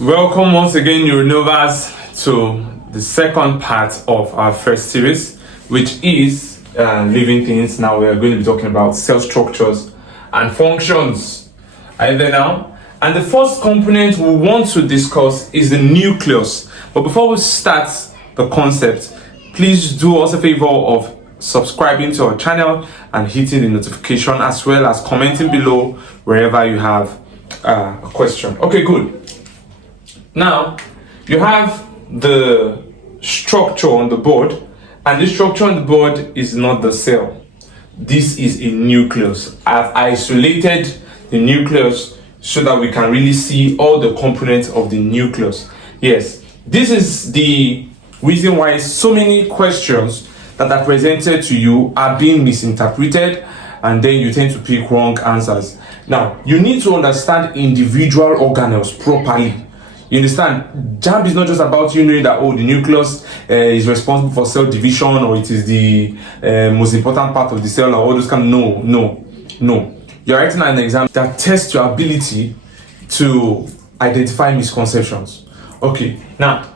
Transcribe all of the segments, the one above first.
Welcome once again, Neuronovas, to the second part of our first series, which is living things. Now we're going to be talking about cell structures and functions. Are you there now? And the first component we want to discuss is the nucleus. But before we start the concept, please do us a favor of subscribing to our channel and hitting the notification, as well as commenting below wherever you have a question. Okay, good. Now you have the structure on the board, and this structure on the board is not the cell. This is a nucleus. I've isolated the nucleus so that we can really see all the components of the nucleus. Yes, this is the reason why so many questions that are presented to you are being misinterpreted, and then you tend to pick wrong answers. Now, you need to understand individual organelles properly. You understand? JAMB is not just about you knowing that, oh, the nucleus is responsible for cell division, or it is the most important part of the cell, or all those kind of, no. You're writing an exam that tests your ability to identify misconceptions. Okay, now,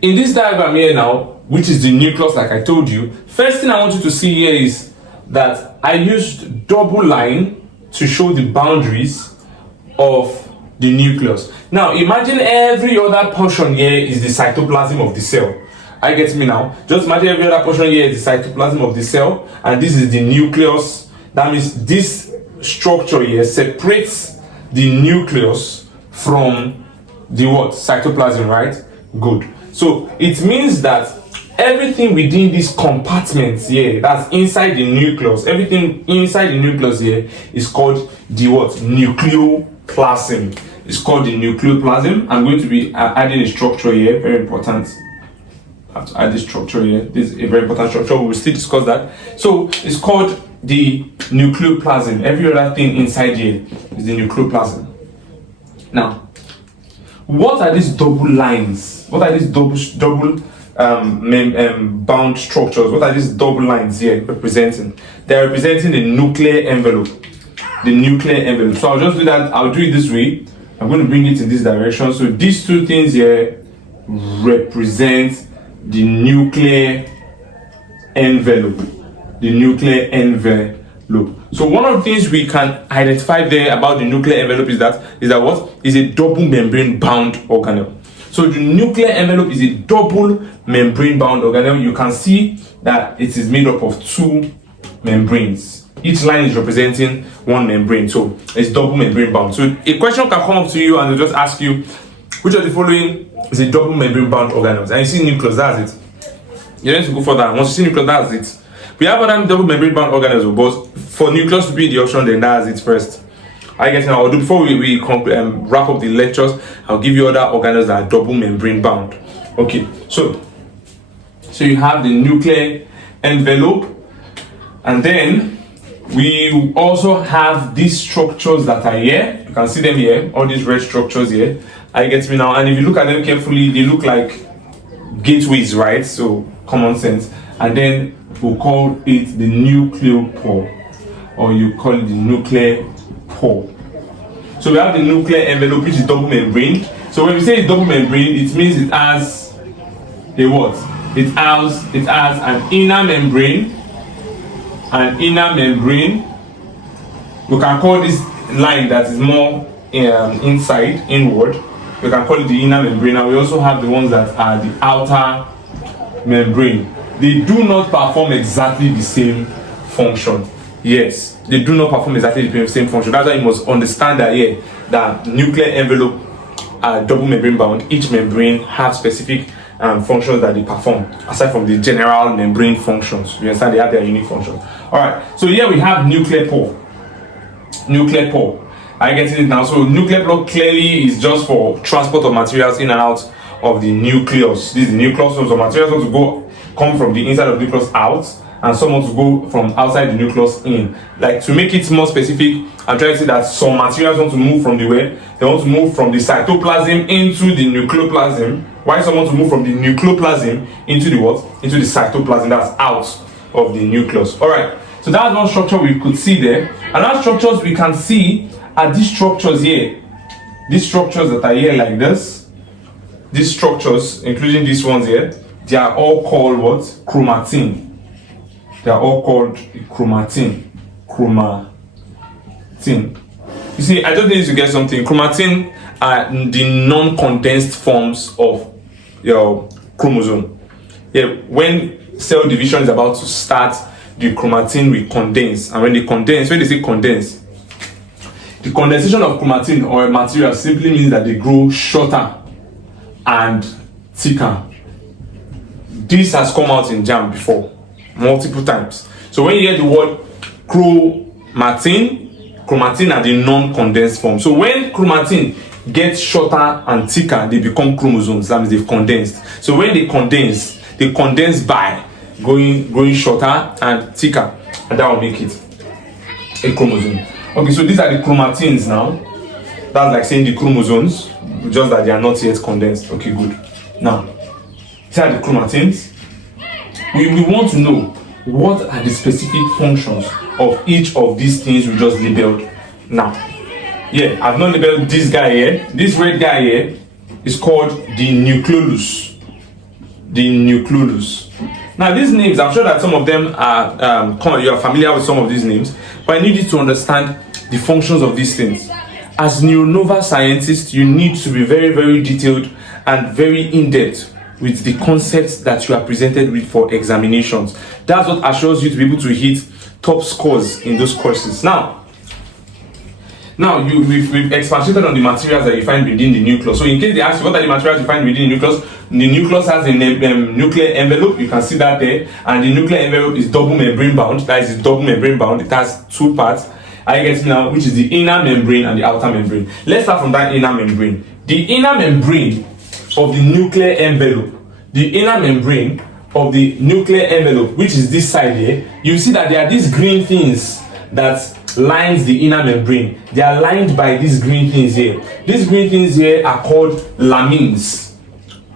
in this diagram here now, which is the nucleus, like I told you, first thing I want you to see here is that I used double line to show the boundaries of the nucleus. Now imagine every other portion here is the cytoplasm of the cell. I get me now? Just imagine every other portion here is the cytoplasm of the cell, and this is the nucleus. That means this structure here separates the nucleus from the what? Cytoplasm, right? Good. So it means that everything within these compartments here, that's inside the nucleus, everything inside the nucleus here is called the what? Nucleoplasm. It's called the nucleoplasm. I'm going to be adding a structure here, very important. I have to add this structure here. This is a very important structure. We will still discuss that. So it's called the nucleoplasm. Every other thing inside here is the nucleoplasm. Now, what are these double lines? What are these double bound structures? What are these double lines here representing? They're representing the nuclear envelope. The nuclear envelope. So I'll just do that. I'll do it this way. I'm going to bring it in this direction. So these two things here represent the nuclear envelope. The nuclear envelope. So one of the things we can identify there about the nuclear envelope is that what is a double membrane bound organelle. So the nuclear envelope is a double membrane bound organelle. You can see that it is made up of two membranes. Each line is representing one membrane, so it's double membrane bound. So a question can come up to you and they'll just ask you, which of the following is a double membrane bound organelle? And you see nucleus, that's it. You don't need to go further. Once you see nucleus, that's it. We have other double membrane bound organelles, but for nucleus to be the option, then that's it first. I guess now, before we wrap up the lectures, I'll give you other organelles that are double membrane bound. Okay, so you have the nuclear envelope, and then we also have these structures that are here. You can see them here, all these red structures here. I get me now, and if you look at them carefully, they look like gateways, right? So common sense. And then we'll call it the nucleopore, or you call it the nuclear pore. So we have the nuclear envelope, which is double membrane. So when we say it's double membrane, it means it has a what? It has an inner membrane. An inner membrane. We can call this line that is more inward. We can call it the inner membrane. And we also have the ones that are the outer membrane. They do not perform exactly the same function. Yes, they do not perform exactly the same function. That's why you must understand that here, that nuclear envelope are double membrane bound. Each membrane has specific functions that they perform, aside from the general membrane functions. You understand? They have their unique functions. All right. So here we have nuclear pore. Nuclear pore. I get it now. So nuclear pore clearly is just for transport of materials in and out of the nucleus. This is the nucleus. So materials want to come from the inside of the nucleus out, and some want to go from outside the nucleus in. Like, to make it more specific, I'm trying to say that some materials want to move from the where? They want to move from the cytoplasm into the nucleoplasm, while some want to move from the nucleoplasm into the what? Into the cytoplasm, that's out of the nucleus. Alright, so that's one structure we could see there. Another structures we can see are these structures here. these structures that are here like this, these structures, including these ones here, they are all called what? Chromatin. They are all called chromatin. Chromatin. You see, I just need to get something. Chromatin are the non-condensed forms of your chromosome. Yeah, when cell division is about to start, the chromatin will condense. And when they say condense, the condensation of chromatin or material simply means that they grow shorter and thicker. This has come out in JAMB before, multiple times. So when you hear the word chromatin are the non-condensed form. So when chromatin gets shorter and thicker, they become chromosomes. That means they've condensed. So when they condense by growing shorter and thicker, and that will make it a chromosome. Okay, so these are the chromatins now. That's like saying the chromosomes, just that they are not yet condensed. Okay, good. Now, these are the chromatins. We want to know what are the specific functions of each of these things we just labeled now. Yeah, I've not labeled this guy here. This red guy here is called the nucleolus. The nucleolus. Now these names, I'm sure that some of them are you are familiar with some of these names, but I need you to understand the functions of these things. As neuronova scientists, you need to be very, very detailed and very in-depth with the concepts that you are presented with for examinations. That's what assures you to be able to hit top scores in those courses. Now we've expatiated on the materials that you find within the nucleus. So in case they ask you what are the materials you find within the nucleus has a nuclear envelope. You can see that there, and the nuclear envelope is double membrane bound. That is double membrane bound. It has two parts. I get now, which is the inner membrane and the outer membrane. Let's start from that inner membrane. The inner membrane of the nuclear envelope, which is this side here, you see that there are these green things that lines the inner membrane. They are lined by these green things here. These green things here are called lamins.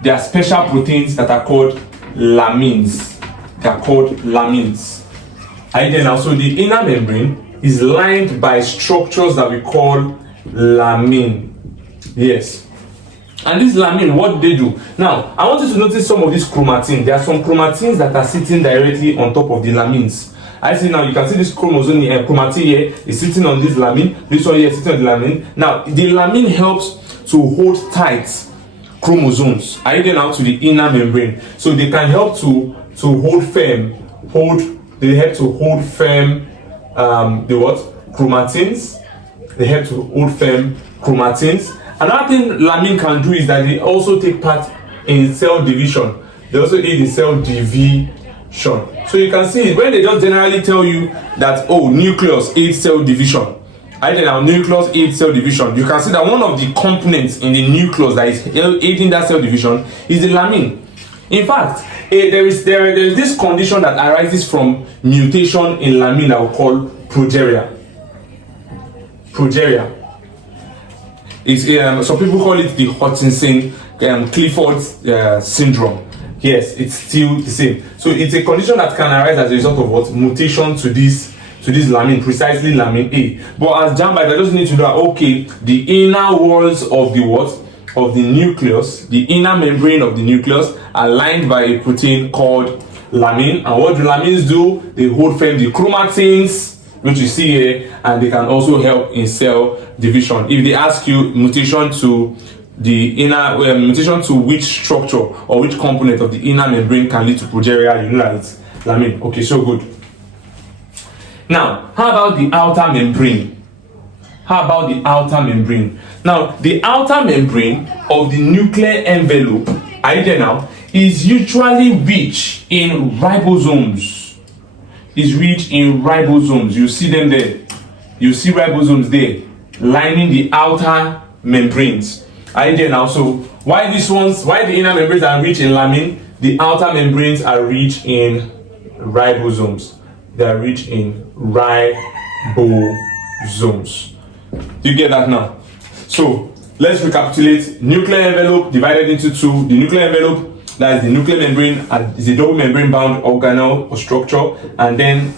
They are special proteins that are called lamins. They are called lamins. And then also the inner membrane is lined by structures that we call lamin. Yes. And this lamin, what do they do? Now, I want you to notice some of these chromatin. There are some chromatins that are sitting directly on top of the lamins. I see now, you can see this chromosome here, chromatin here is sitting on this lamin. This one here is sitting on the lamin. Now, the lamin helps to hold tight chromosomes. Are you getting out to the inner membrane? So they can help to hold firm, they help to hold firm the what? Chromatins. They help to hold firm chromatins. Another thing lamin can do is that they also take part in cell division. They also aid in cell division. So you can see when they just generally tell you that, oh, nucleus aids cell division. I think our nucleus aids cell division. You can see that one of the components in the nucleus that is aiding that cell division is the lamin. In fact, there is this condition that arises from mutation in lamin that we call progeria. Progeria. It's some people call it the Hutchinson-Clifford syndrome. Yes, it's still the same. So it's a condition that can arise as a result of what? Mutation to this lamin, precisely lamin A. But as JAMB, I just need to know, okay, the inner walls of the what? Of the nucleus, the inner membrane of the nucleus are lined by a protein called lamin. And what do lamins do? They hold firm the chromatins, which you see here, and they can also help in cell division. If they ask you mutation to the inner mutation to which structure or which component of the inner membrane can lead to progeria, you know that it's lamin. Okay, so good. Now, how about the outer membrane? Now, the outer membrane of the nuclear envelope, is usually rich in ribosomes. You see them there. You see ribosomes there lining the outer membranes. So why the inner membranes are rich in lamin, the outer membranes are rich in ribosomes. They are rich in ribosomes. Do you get that now? So let's recapitulate. Nuclear envelope divided into two. The nuclear envelope, that is the nuclear membrane, is a double membrane bound organelle or structure, and then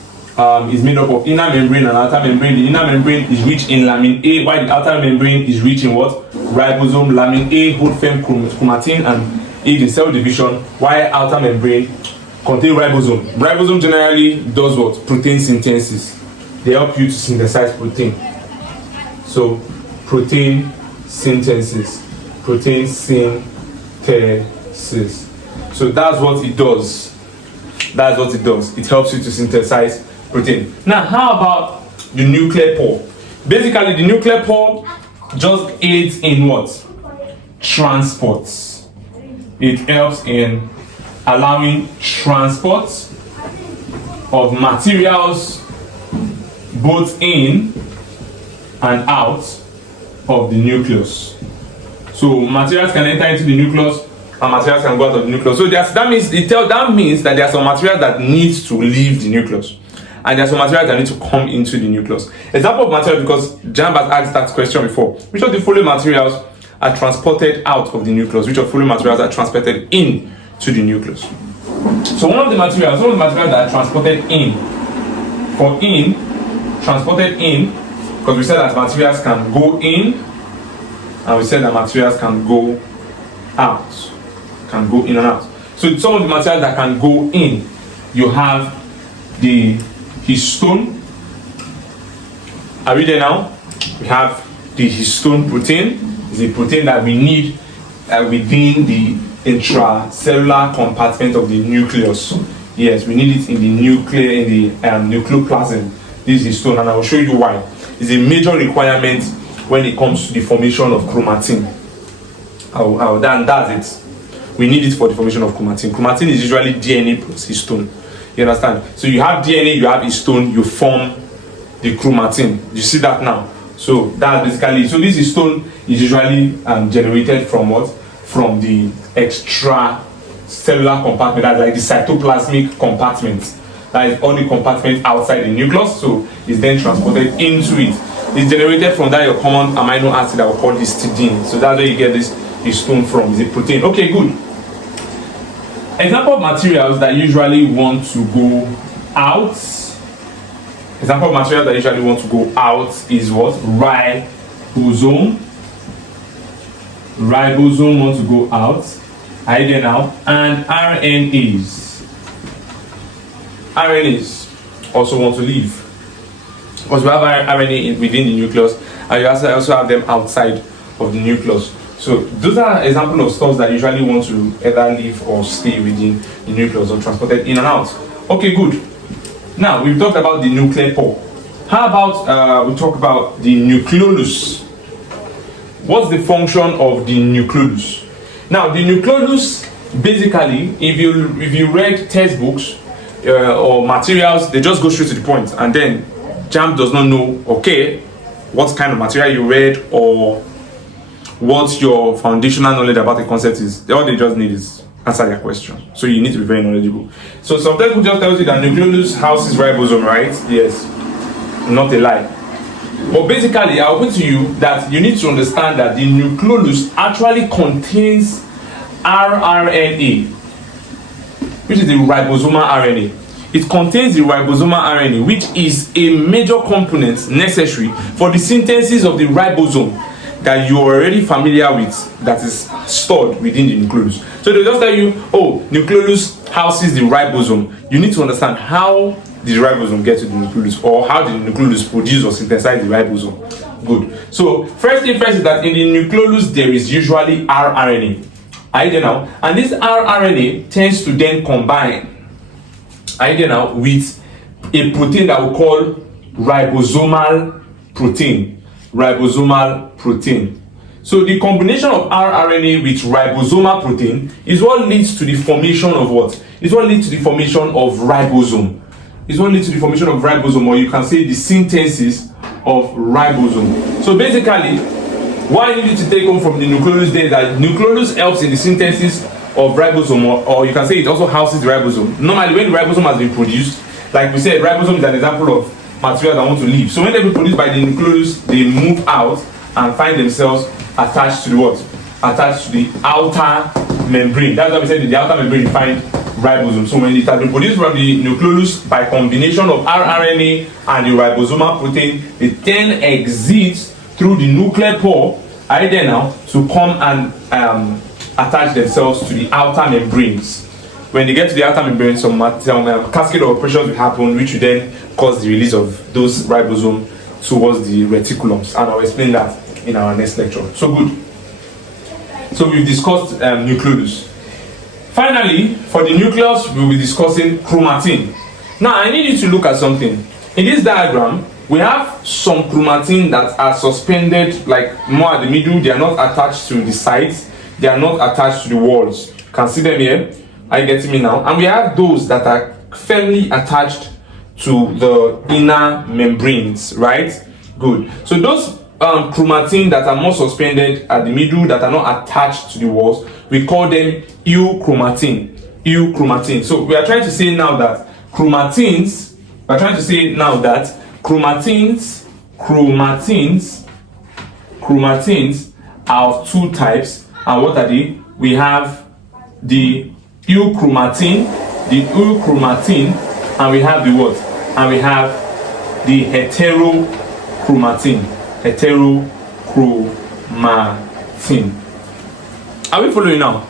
is made up of inner membrane and outer membrane. The inner membrane is rich in lamin A, while the outer membrane is rich in what? ribosome, lamin A hold firm chromatin and aid in cell division, while outer membrane contain ribosome. Ribosome generally does what? Protein synthesis. They help you to synthesize protein. So protein synthesis. Protein synthesis. So that's what it does. That's what it does. It helps you to synthesize protein. Now, how about the nuclear pore? Basically, the nuclear pore just aids in what? Transport. It helps in allowing transport of materials both in and out of the nucleus. So materials can enter into the nucleus and materials can go out of the nucleus. So that means that there are some materials that need to leave the nucleus, and there are some materials that need to come into the nucleus. Example of materials, because JAMB has asked that question before. Which of the following materials are transported out of the nucleus? Which of the following materials are transported in to the nucleus? So one of the materials that are transported in, because we said that materials can go in, and we said that materials can go out, can go in and out. So some of the materials that can go in, you have the histone. Are we there now? We have the histone protein. It's a protein that we need within the intracellular compartment of the nucleus. Yes, we need it in the nucleoplasm. This is histone, and I will show you why. It's a major requirement when it comes to the formation of chromatin. That's it. We need it for the formation of chromatin. Chromatin is usually DNA plus histone. You understand? So you have DNA, you have histone, you form the chromatin. You see that now? So that's basically, so this histone is usually generated from what? From the extracellular compartment, that's like the cytoplasmic compartment. That is all the compartment outside the nucleus, so it's then transported into it. It's generated from that your common amino acid that we call histidine. So that's where you get this histone from. Is a protein. Okay, good. Example of materials that usually want to go out. Example of materials that usually want to go out is what? Ribosome. Ribosome want to go out. Are you there now? And RNAs. RNAs also want to leave. Because we have RNA within the nucleus, and you also have them outside of the nucleus. So those are examples of stuff that usually want to either leave or stay within the nucleus or transported in and out. Okay, good. Now we've talked about the nuclear pore. How about we talk about the nucleolus? What's the function of the nucleolus? Now the nucleolus, basically, if you read textbooks or materials, they just go straight to the point, and then JAMB does not know, okay, what kind of material you read or what your foundational knowledge about the concept is. All they just need is answer their question. So you need to be very knowledgeable. So sometimes people just tell you that nucleolus houses ribosome, right? Yes, not a lie. But basically, I'll put to you that you need to understand that the nucleolus actually contains rRNA, which is the ribosomal RNA. It contains the ribosomal RNA, which is a major component necessary for the synthesis of the ribosome that you are already familiar with, that is stored within the nucleolus. So they'll just tell you, oh, nucleolus houses the ribosome. You need to understand how the ribosome gets to the nucleolus, or how the nucleolus produce or synthesize the ribosome. Good. So first thing first is that in the nucleolus there is usually rRNA. Are you there now? And this rRNA tends to then combine, are you there now, with a protein that we call ribosomal protein. Ribosomal protein. So the combination of rRNA with ribosomal protein is what leads to the formation of what? Is what leads to the formation of ribosome. Is what leads to the formation of ribosome, or you can say the synthesis of ribosome. So basically, what you need to take home from the nucleolus there is that nucleolus helps in the synthesis of ribosome, or you can say it also houses the ribosome. Normally, when the ribosome has been produced, like we said, ribosome is an example of material that want to leave. So when they've been produced by the nucleolus, they move out and find themselves attached to the what? Attached to the outer membrane. That's why we said in the outer membrane you find ribosome. So when it has been produced from the nucleolus by combination of rRNA and the ribosomal protein, it then exits through the nuclear pore are you there now, to come and attach themselves to the outer membranes. When they get to the outer membrane, some cascade of operations will happen, which will then cause the release of those ribosomes towards the reticulums, and I'll explain that in our next lecture. So good. So we've discussed nucleolus. Finally, for the nucleus, we'll be discussing chromatin. Now, I need you to look at something. In this diagram, we have some chromatin that are suspended, like more at the middle. They are not attached to the sides. They are not attached to the walls. You can see them here. Are you getting me now? And we have those that are firmly attached to the inner membranes, right? Good. So those chromatin that are more suspended at the middle, that are not attached to the walls, we call them euchromatin. Euchromatin. So we are trying to say now that chromatins are of two types. And what are they? We have the euchromatin, and we have the what? And we have the heterochromatin. Are we following now?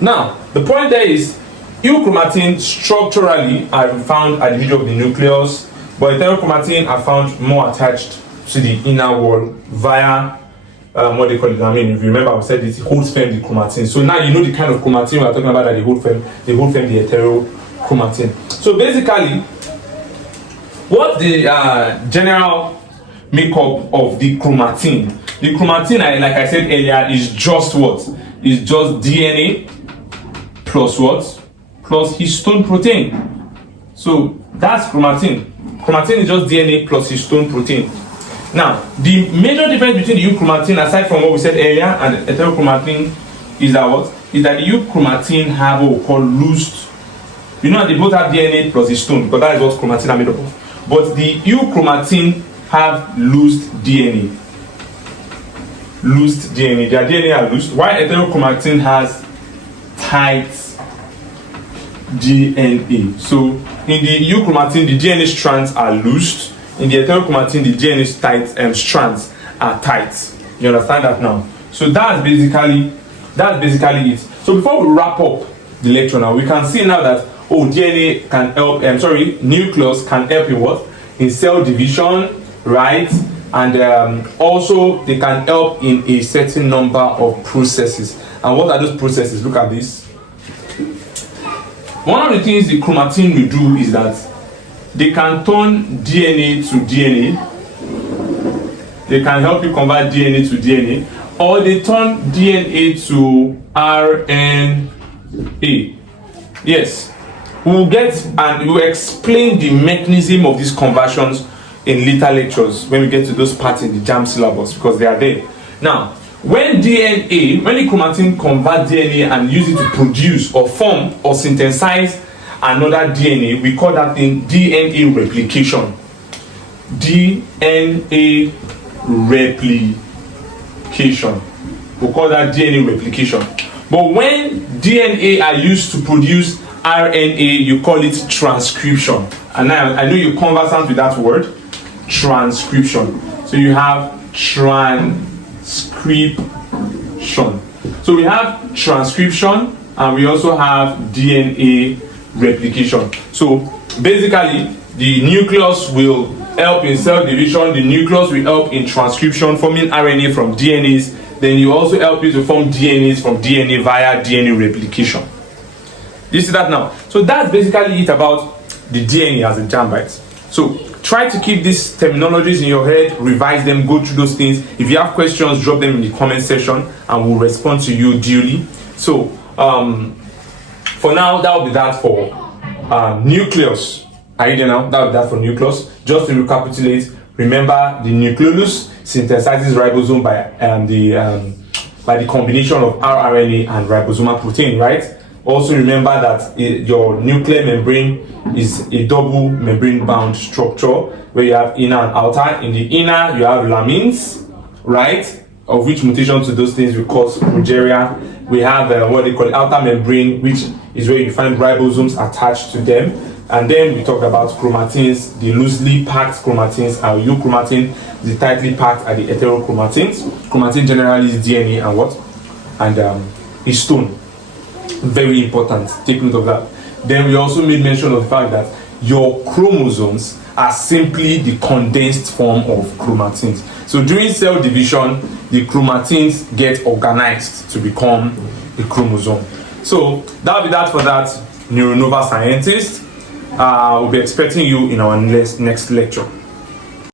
Now, the point there is euchromatin structurally are found at the middle of the nucleus, but heterochromatin are found more attached to the inner wall via what they call it. I mean, if you remember, I said it holds firm the chromatin. So now you know the kind of chromatin we are talking about, that they hold firm the heterochromatin. So basically, what the general makeup of the chromatin? The chromatin, like I said earlier, is just what? Is just DNA plus what? Plus histone protein. So that's chromatin. Chromatin is just DNA plus histone protein. Now, the major difference between the euchromatin, aside from what we said earlier, and the heterochromatin is that what? Is that the euchromatin have what we call loosed. You know, they both have DNA plus histone, because that is what chromatin are made up of. But the euchromatin have loosed DNA. Loosed DNA. Their DNA are loosed, while heterochromatin has tight DNA. So in the euchromatin, the DNA strands are loosed. In the heterochromatin, the DNA strands are tight. You understand that now? So that's basically it. So before we wrap up the lecture now, we can see now that DNA can help. Nucleus can help in what? In cell division, right? And also they can help in a certain number of processes. And what are those processes? Look at this. One of the things the chromatin will do is that they can turn DNA to DNA. They can help you convert DNA to DNA, or they turn DNA to RNA. Yes, we'll explain the mechanism of these conversions in later lectures when we get to those parts in the JAMB syllabus, because they are there. Now, when the chromatin convert DNA and use it to produce or form or synthesize another DNA, we call that thing DNA replication. DNA replication. We call that DNA replication. But when DNA are used to produce RNA, you call it transcription. And now I know you're conversant with that word, transcription. So you have transcription. So we have transcription, and we also have DNA replication. So basically, the nucleus will help in cell division, the nucleus will help in transcription, forming RNA from DNAs. Then you also help you to form DNAs from DNA via DNA replication. You see that now? So that's basically it about the DNA as a JAMB, right? So try to keep these terminologies in your head, revise them, go through those things. If you have questions, drop them in the comment section and we'll respond to you duly. So for now, that will be that for nucleus. Are you there now? That will be that for nucleus. Just to recapitulate, remember the nucleolus synthesizes ribosome by the combination of rRNA and ribosomal protein, right? Also remember that your nuclear membrane is a double membrane bound structure where you have inner and outer. In the inner, you have lamins, right? Of which mutation to those things will cause progeria. We have what they call outer membrane, which is where you find ribosomes attached to them. And then we talked about chromatins. The loosely packed chromatins are euchromatin. The tightly packed are the heterochromatins. Chromatin generally is DNA and what? And histone. Very important. Take note of that. Then we also made mention of the fact that your chromosomes are simply the condensed form of chromatins. So during cell division, the chromatins get organized to become a chromosome. So that'll be that for that, Neuronova scientist. We'll be expecting you in our next lecture.